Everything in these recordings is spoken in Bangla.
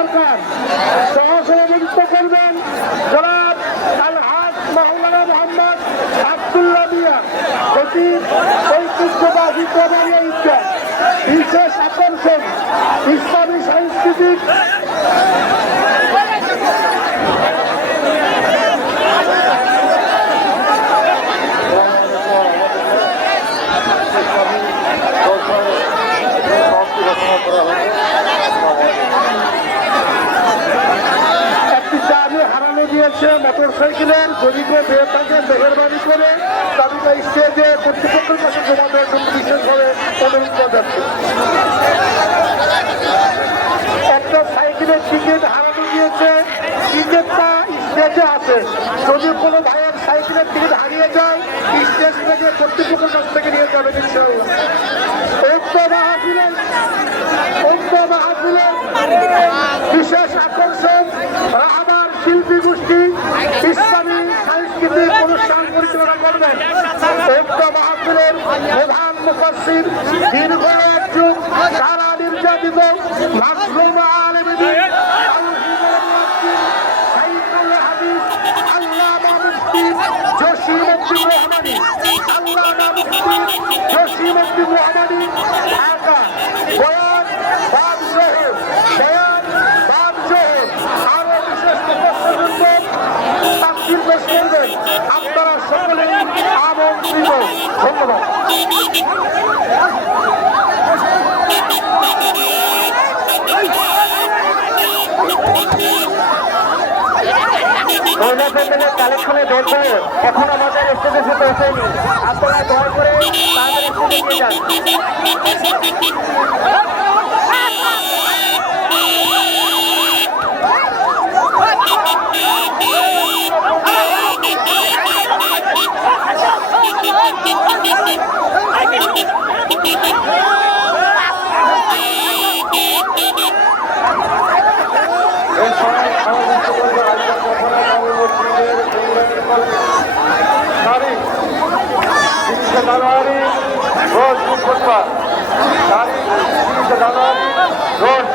সরকার সহসভাপতিত্ব করবেন জনাব আলহাজ মাওলানা মোহাম্মদ আবদুল্লাহ মিয়া সচিব ঐতিহ্যবাহী কমারিয়া উদ্যান বিশেষ আকর্ষণ ইসলামী সাংস্কৃতিক একটি চাবি হারানো গিয়েছে মোটর সাইকেলের যদি কেউ পেয়ে থাকে মেহরবানি করে চাবিটা স্টেজে কর্তৃপক্ষের কাছে জমা দেওয়ার জন্য বিশেষভাবে অনুরোধ করা যাচ্ছে একটা সাইকেলের টিকিট হারানো গিয়েছে, টিকিটটা স্টেজে আছে। যদি কোনো ভাইয়ের সাইকেলের টিকিট হারিয়ে যায়, স্টেজ থেকে কর্তৃপক্ষের কাছ থেকে নিয়ে যাবে নিশ্চয়ই ঐক্য মাহফিলের ঐক্য মাহফিলের বিশেষ আকর্ষণ রাহাবার শিল্পী গোষ্ঠী ইসলামী সাংস্কৃতিক অনুষ্ঠান পরিচালনা করবেন ঐক্য মাহফিলের প্রধান মুখস্থির দীর্ঘ যুগ সারা নির্যাতিত মাসরুম হাদিস জসিম উদ্দিন রহমানী আল্লাহ জসিম উদ্দিন রহমানী প্যান্ডেলের কালেকশনে দেখব এখন আমাদের স্টেজে এসে পৌঁছায়নি আপনারা দয়া করে তাদের স্টেজে নিয়ে যান।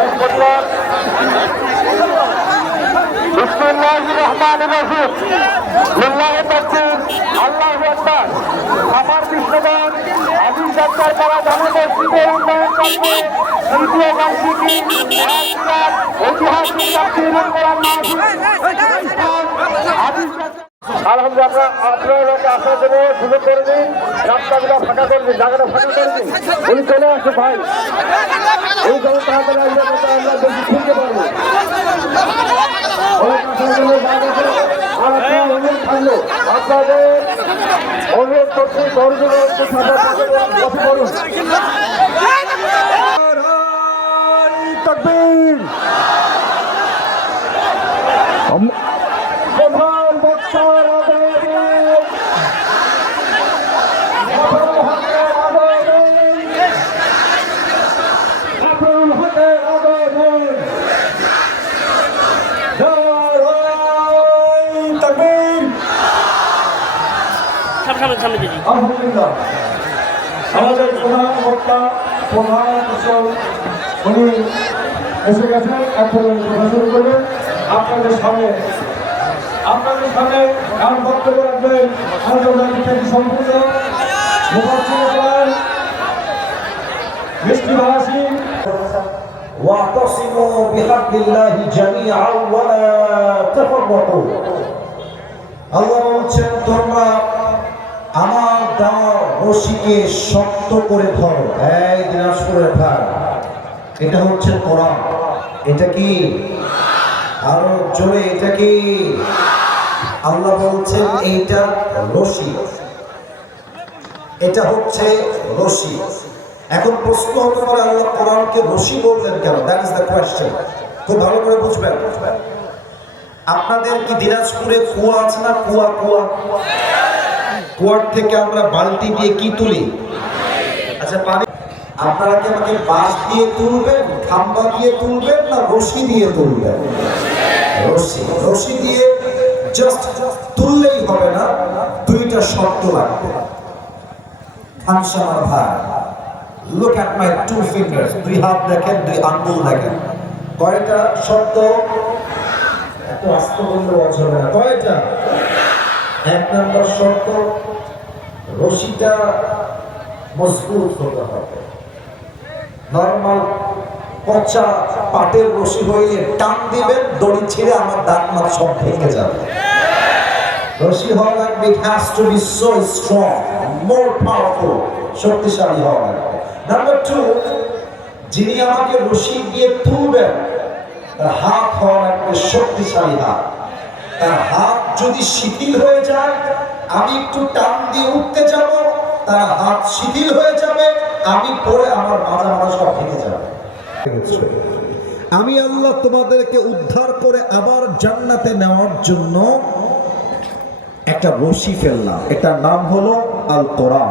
রোজ الله الرحمن الرحيم لله লিল্লাহ الله اكبر আমার বিষ্ণুগণ আদি সরকার পাড়া জামে মসজিদে উন্নয়ন করবে তৃতীয় বার্ষিকী ঐতিহাসিক আদি সরকার আলহামদুলিল্লাহ আপনার লোকে আশা দেবো সুযোগ করে দিন। রাস্তাগুলো ফাঁকা করে দিন, জায়গাটা ফাঁকা করে দিন। উনি চলে আসে ভাই। এই যত তাড়াতাড়ি আসবে, তত আমরা বেশি খুঁজতে পারব। অনেক আশা জন্য জায়গা করে আর আপনারা অনুরোধ থাকল আপনাদের অনুরোধ করছি দরজা বসে পড়ুন তকবীর প্রধান বক্তার আদায় আপনার হাতে আদায় তকবীর সামনে সামনে দিদি আলহামদুলিল্লাহ আমাদের প্রধান বক্তা প্রধান কুশল উনি এসে গেছেন এখন উনি কথা শুরু করবেন আপনাদের সামনে আপনাদের সামনে গান বক্তব্য রাখবেন আন্তর্জাতিক থেকে সম্পূর্ণ মুখার্জুন করেন মিষ্টি ভাষী واعتصموا بحبل الله جميعا ولا تفرقوا আল্লাহ বলছেন তোমরা আমার দেওয়া রশিকে শক্ত করে ধরো। এই দিনাজপুরের ভাই এটা হচ্ছে কোরআন। এটা কি? আরও জোরে, এটা কি? আল্লাহ বলছেন, এইটা রশি। এটা হচ্ছে রশি। এখন প্রশ্ন হতে পারে, আল্লাহ কোরআনকে রশি বললেন কেন? দ্যাট ইজ দ্য কোয়েশ্চেন খুব ভালো করে বুঝবেন। আপনাদের কি দিনাজপুরে কুয়া আছে না কুয়া কুয়া? কুয়ার থেকে আমরা বালতি দিয়ে কি তুলি? আচ্ছা পানি। আপনারা কি আমাকে বাঁশ দিয়ে তুলবেন, খাম্বা দিয়ে তুলবেন না রশি দিয়ে তুলবেন? রশি রশি দিয়ে জাস্ট তুললেই হবে না, দুইটা শর্ত লাগবে। খানসা আমার ভাই look at my two fingers দুই হাত দেখেন, দুই আঙ্গুল দেখেন। কয়টা শব্দ এত আস্ত বলতে বলছো কয়টা? এক নম্বর শর্ত, রশিটা মজবুত হতে হবে। নর্মাল পচা পাটের রশি হইলে টান দিবেন, দড়ি ছিঁড়ে আমার দাঁত মাত সব ভেঙে যাবে। রশি হওয়া লাগবে has to be so strong more powerful শক্তিশালী হওয়া লাগবে। নাম্বার টু যিনি আমাকে রশি দিয়ে তুলবেন, তার হাত হওয়া লাগবে শক্তিশালী হাত। তার হাত যদি শিথিল হয়ে যায়, আমি একটু টান দিয়ে উঠতে যাব, তার হাত শিথিল হয়ে যাবে, আমি পরে আমার মাজা মাজা সব ভেঙে যাবে। আমি আল্লাহ তোমাদেরকে উদ্ধার করে আবার জান্নাতে নেওয়ার জন্য একটা রশি ফেললাম। এটার নাম হলো আল কোরআন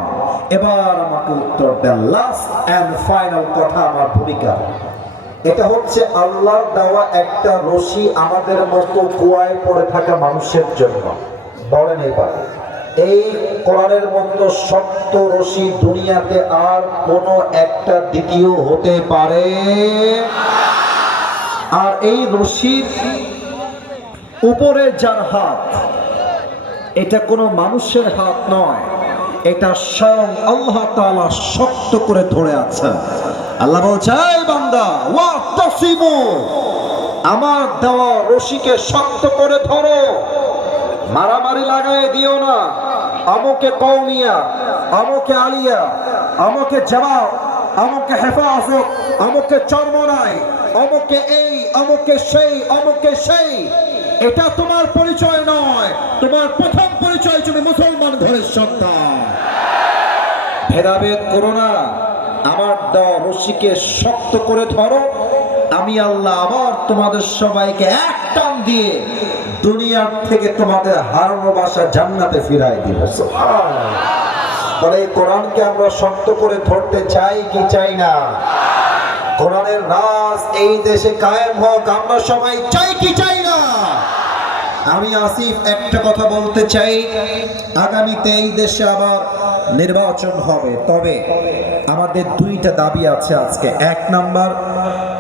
এবার আমাকে উত্তর দেন লাস্ট এন্ড ফাইনাল কথা, আমার ভূমিকা। এটা হচ্ছে আল্লাহর দেওয়া একটা রশি আমাদের মতো কুয়ায় পড়ে থাকা মানুষের জন্য। বলেন এবার। এই কোরআনের মতো শক্ত রশি দুনিয়াতে আর কোনো একটা দ্বিতীয় হতে পারে? আর এই রশির উপরে যার হাত, এটা কোনো মানুষের হাত নয়, এটা স্বয়ং আল্লাহ তাআলা শক্ত করে ধরে আছে আল্লাহ বলছে এই বান্দা ওয়া তাসিমু আমার দেওয়া রশিকে শক্ত করে ধরো। মারামারি লাগাই দিও না। আমকে কৌমিয়া আমকে আলিয়া, আমকে জবাব, আমকে হেফাজত, আমকে চর্মনাই অমুকে এই অমুকে সেই অমুকে সেই। এটা তোমার পরিচয় নয়। তোমার প্রথম পরিচয় তুমি মুসলমান ঘরের সন্তান ভেদাভেদ করো আমার রশিকে শক্ত করে ধরো। আমি আল্লাহ আবার তোমাদের সবাইকে এক টান দিয়ে দুনিয়ার থেকে তোমাদের হারানো বাসা জান্নাতে ফিরাই দিব। তাহলে কোরআনকে আমরা শক্ত করে ধরতে চাই কি চাই না? কোরআনের রাজ এই দেশে কায়েম হোক, আমরা সবাই চাই কি চাই না? আমি আসিফ, একটা কথা বলতে চাই। আগামীতে এই দেশে আবার নির্বাচন হবে, তবে আমাদের দুইটা দাবি আছে আজকে। এক নাম্বার,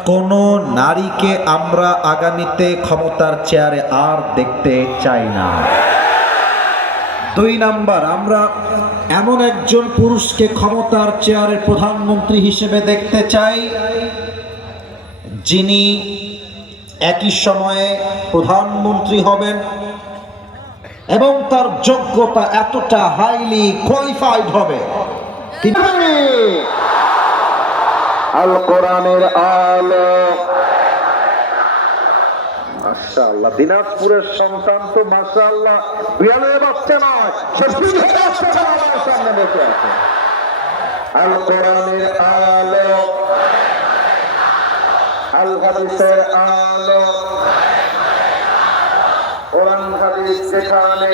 কোন নারীকে আমরা আগামীতে ক্ষমতার চেয়ারে আর দেখতে চাই না। দুই নাম্বার, আমরা এমন একজন পুরুষকে ক্ষমতার চেয়ারের প্রধানমন্ত্রী হিসেবে দেখতে চাই, যিনি একই সময়ে প্রধানমন্ত্রী হবেন এবং তার যোগ্যতা এতটা হাইলি কোয়ালিফাইড হবে। আল আলো মাশাআল্লাহ, দিনাজপুরের সন্তান তো মাশাআল্লাহ। বিয়ালে বাচ্চা নয় সে সামনে বসে আছে। আল কোরআনের আলো আল হাদিসের আলো কোরআন হাদিস যেখানে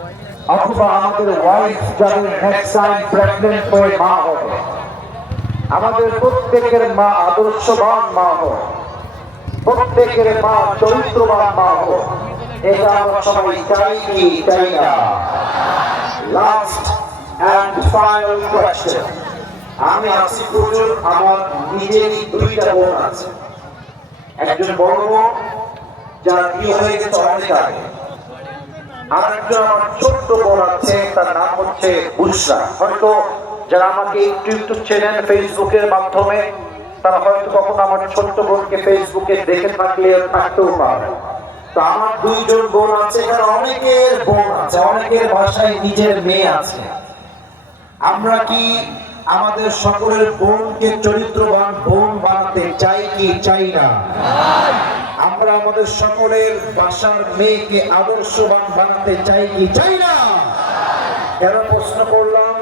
অথবা আমাদের ওয়াইফ যাদের নেক্সট টাইম প্রেগনেন্ট হয়ে মা হবে। আমাদের প্রত্যেকের মা আদর্শবান মা হবে প্রত্যেকের মা চরিত্রবান মা হবে এটা আমরা সবাই চাই কি, চাই না। লাস্ট অ্যান্ড ফাইনাল কোয়েশ্চেন আমি আসি হুজুর আমার নিজেরই দুইটা বোন আছে। একজন বড় বোন যার বিয়ে হয়ে গেছে অনেক আগে। একজন বোন আছে, তার নাম হয়তো যারা আমাকে একটু একটু চেনেন মাধ্যমে, তারা হয়তো বোনকে দেখে থাকলে তো আমার দুইজন বোন আছে অনেকের বোন আছে, অনেকের বাসায় নিজের মেয়ে আছে। আমরা কি আমাদের সকলের বোনকে চরিত্রবান বোন বানাতে চাই কি চাই না? আমরা আমাদের সকলের বাসার মেয়েকে আদর্শবান বানাতে চাই কি চাই না কেন প্রশ্ন করলাম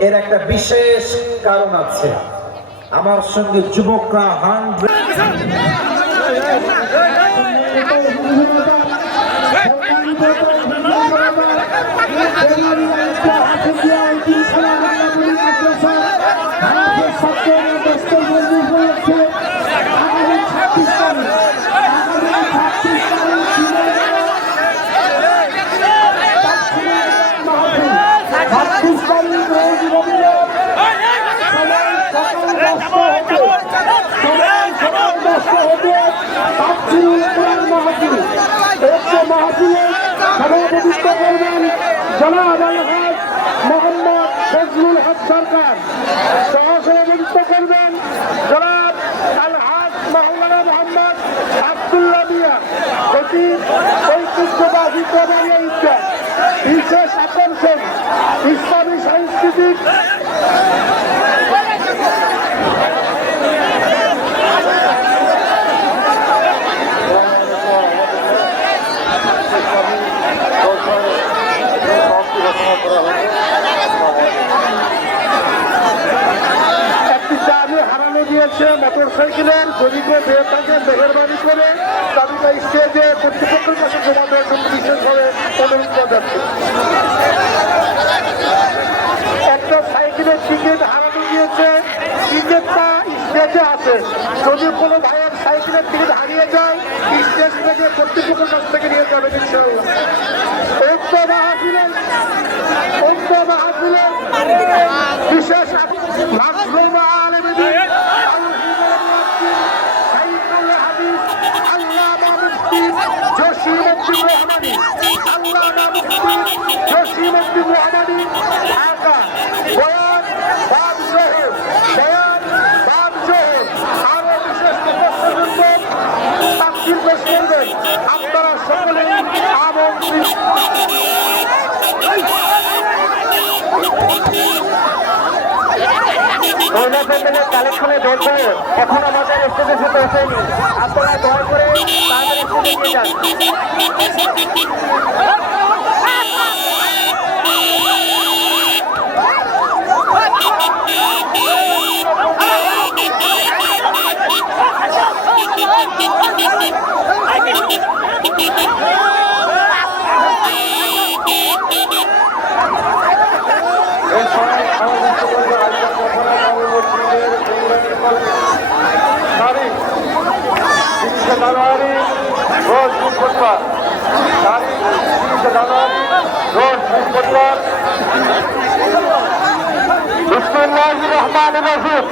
এর একটা বিশেষ কারণ আছে আমার সঙ্গে যুবকরা হান্ড্রেড সভাপতিত্ব করবেন জনাব আলহাজ মোহাম্মদ ফজলুল হক সরকার সহসভাপতিত্ব করবেন জনাব আলহাজ মাওলানা মোহাম্মদ আবদুল্লাহ মিয়া সচিব ঐতিহ্যবাহী উদ্যান বিশেষ আকর্ষণ সাংস্কৃতিক একটি চাবি গিয়েছে মোটর সাইকেলের পেয়ে থাকে, মেহরবানি করে চাবিটা স্টেজে কর্তৃপক্ষের কাছে জমা দেওয়ার জন্য বিশেষভাবে অনুরোধ করা যাচ্ছে একটা সাইকেলের টিকিট হারানো গিয়েছে, টিকিটটা স্টেজে আছে। যদি কোনো ভাইয়ের সাইকেলের টিকিট হারিয়ে যায়, স্টেজ থেকে কর্তৃপক্ষের কাছ থেকে নিয়ে মহিলা প্যান্ডেলের কালেকশনে দেখব এখন আমাদের স্টেজে এসে পৌঁছায়নি আপনারা দয়া করে তাদের স্টেজে নিয়ে যান। জানুয়ারি রোজ বৃহস্পতিবার বিসমুল্লাহ রহমান রহিম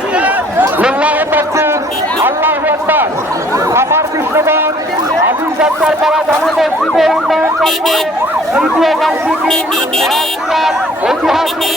লিল্লাহ তাকবীর আল্লাহু ঐতিহাসিক